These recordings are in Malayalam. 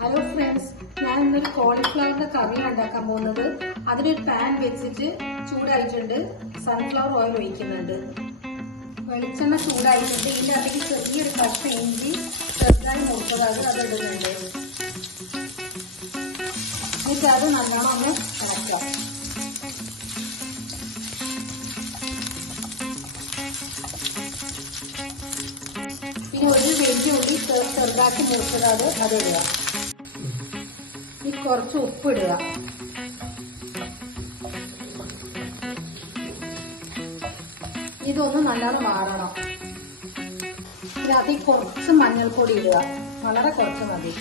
ഹലോ ഫ്രണ്ട്സ് ഞാൻ ഇന്നൊരു കോളിഫ്ലവറിന്റെ കറിയാണ് ഉണ്ടാക്കാൻ പോകുന്നത്. അതിനൊരു പാൻ വെച്ചിട്ട് ചൂടായിട്ടുണ്ട്. സൺഫ്ലവർ ഓയിൽ ഒഴിക്കുന്നുണ്ട്. വെളിച്ചെണ്ണ ചൂടായിട്ടുണ്ട്. ഇതിന്റെ അതിലേക്ക് ചെറിയൊരു കഷ്ണം ഇഞ്ചി ചെറുതായി മുപ്പതാകും അത് ഇടുന്നുണ്ട്. എന്നിട്ട് അത് നല്ലോണം ഒന്ന് ഇളക്കാം പിന്നെ ഒരു ചെറു- ചെറുതാക്കി മുറിച്ചതാണ് അത് ഇടുക. ഇനി കുറച്ച് ഉപ്പ് ഇടുക ഇതൊന്ന് നല്ലോണം പിന്നെ അതിൽ കുറച്ച് മഞ്ഞൾപ്പൊടി ഇടുക. വളരെ കുറച്ച് മതി.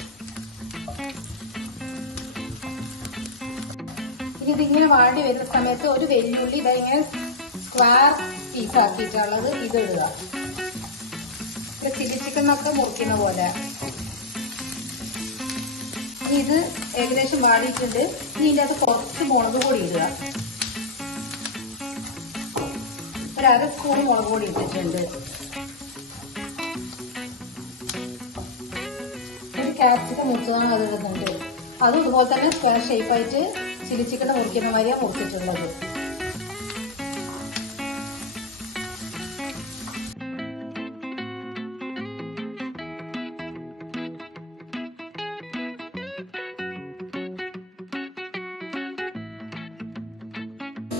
ഇതിങ്ങനെ വാടി വരുന്ന സമയത്ത് ഒരു വെല്ലുള്ളി ഇതാ ഇങ്ങനെ സ്ക്വയർ പീസ് ആക്കിയിട്ടുള്ളത് ഇത് ചില്ലി ചിക്കൻ ഒക്കെ മുറിക്കുന്ന പോലെ. ഇനി ഇത് ഏകദേശം വാടിയിട്ടുണ്ട്. ഇനി ഇതിന്റെ അകത്ത് കുറച്ച് മുളക് പൊടി ഇടുക. ഒരു സ്പൂൺ മുളക് പൊടി ഇട്ടിട്ടുണ്ട്. ഒരു ക്യാപ്സിക്കം മുറിച്ചതാണ് അത് ഇടുന്നുണ്ട് അതും ഇതുപോലെ തന്നെ സ്ക്വയർ ഷേപ്പായിട്ട് ചില്ലി ചിക്കൻ മുറിക്കുന്ന മാതിരിയാണ് മുറിച്ചിട്ടുള്ളത്.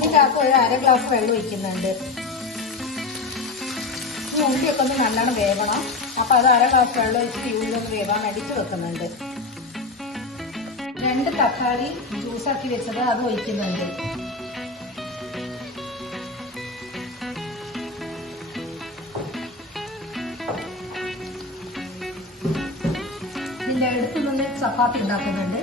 ഇതിനകത്ത് ഒരു അര ഗ്ലാസ് വെള്ളം ഒഴിക്കുന്നുണ്ട്. ഈ ഉണ്ടിയൊക്കെ ഒന്ന് നല്ലോണം വേവണം. അപ്പൊ അത് അര ഗ്ലാസ് വെള്ളം ഒഴിച്ചിട്ട് ഈ ഉള്ളി വേവാൻ വേണ്ടിയിട്ട് വെക്കുന്നുണ്ട്. രണ്ട് തക്കാളി ജ്യൂസാക്കി വെച്ചത് അത് ഒഴിക്കുന്നുണ്ട്. ഇതിന്റെ അടുത്ത് ചപ്പാത്തി ഉണ്ടാക്കുന്നുണ്ട്.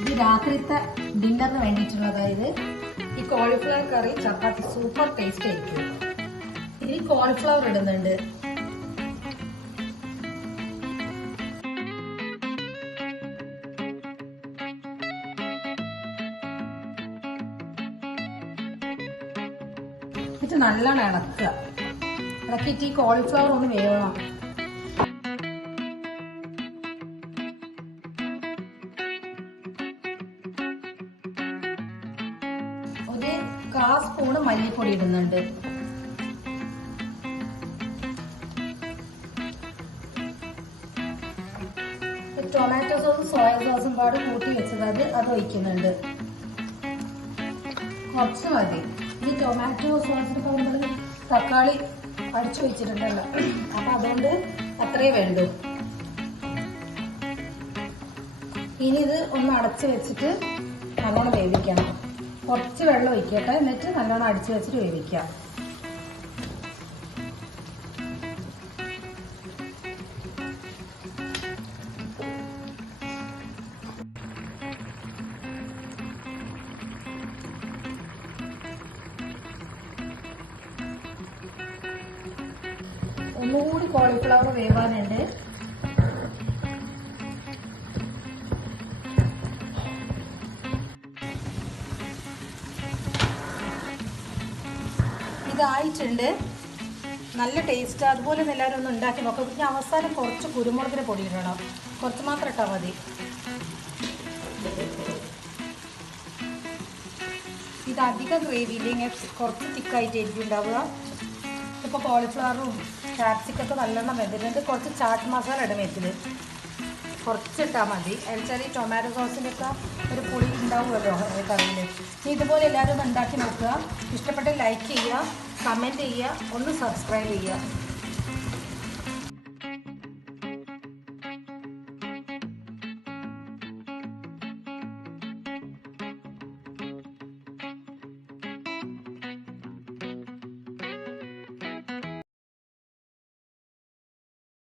ഇത് രാത്രിത്തെ ഡിന്നറിന് വേണ്ടിയിട്ടുള്ള ഇത്. ഈ കോളിഫ്ലവർ കറി ചപ്പാത്തി സൂപ്പർ ടേസ്റ്റ് ആയിരിക്കും. ഇതിൽ കോളിഫ്ലവർ ഇടുന്നുണ്ട്. നല്ലോണം ഇളക്കുക. ഇളക്കിയിട്ട് ഈ കോളിഫ്ലവർ ഒന്ന് വേവണം. കാ സ്പൂണ് മല്ലിപ്പൊടി ഇടുന്നുണ്ട്. ടൊമാറ്റോ സോസും സോയ സോസും പാട് കൂട്ടി വെച്ചത് അത് ഒഴിക്കുന്നുണ്ട്. കുറച്ച് മതി. ഈ ടൊമാറ്റോ സോസിന് പറയുമ്പോൾ തക്കാളി അടിച്ചു വെച്ചിട്ടുണ്ടല്ലോ. അപ്പൊ അതുകൊണ്ട് അത്രേ വേണ്ടൂ. ഇനി ഇത് ഒന്ന് അടച്ചു വെച്ചിട്ട് നല്ലോണം വേവിക്കണം. കുറച്ച് വെള്ളം ഒഴിക്കട്ടെ. എന്നിട്ട് നല്ലോണം അടിച്ചു വെച്ചിട്ട് വേവിക്കാം. ഒന്നുകൂടി കോളിഫ്ലവർ വേവാനുണ്ട്. ഇതായിട്ടുണ്ട്. നല്ല ടേസ്റ്റ് അതുപോലെ തന്നെ എല്ലാവരും ഒന്ന് ഉണ്ടാക്കി നോക്കാം. പിന്നെ അവസാനം കുറച്ച് കുരുമുളകിന് പൊടി ഇടണം. കുറച്ച് മാത്രം ഇട്ടാൽ മതി. ഇത് അധികം ഗ്രേവി ഇല്ലെങ്കിൽ കുറച്ച് തിക്കായിട്ടായിരിക്കും ഉണ്ടാവുക. ഇപ്പോൾ കോളിഫ്ലവറും കാപ്സിക്കൊക്കെ നല്ലെണ്ണം വെന്തിട്ടുണ്ട്. കുറച്ച് ചാട്ട് മസാല ഇടും ഇതിൽ കുറച്ചിട്ടാൽ മതി. എന്നുവെച്ചാൽ ഈ ടൊമാറ്റോ സോസിന്റെ ഒക്കെ ഒരു പുളി ഉണ്ടാവുമല്ലോ കറിയിൽ ഇതുപോലെ എല്ലാവരും ഉണ്ടാക്കി നോക്കുക. ഇഷ്ടപ്പെട്ട ലൈക്ക് ചെയ്യുക. കമന്റ് ചെയ്യുക ഒന്ന് സബ്സ്ക്രൈബ് ചെയ്യുക.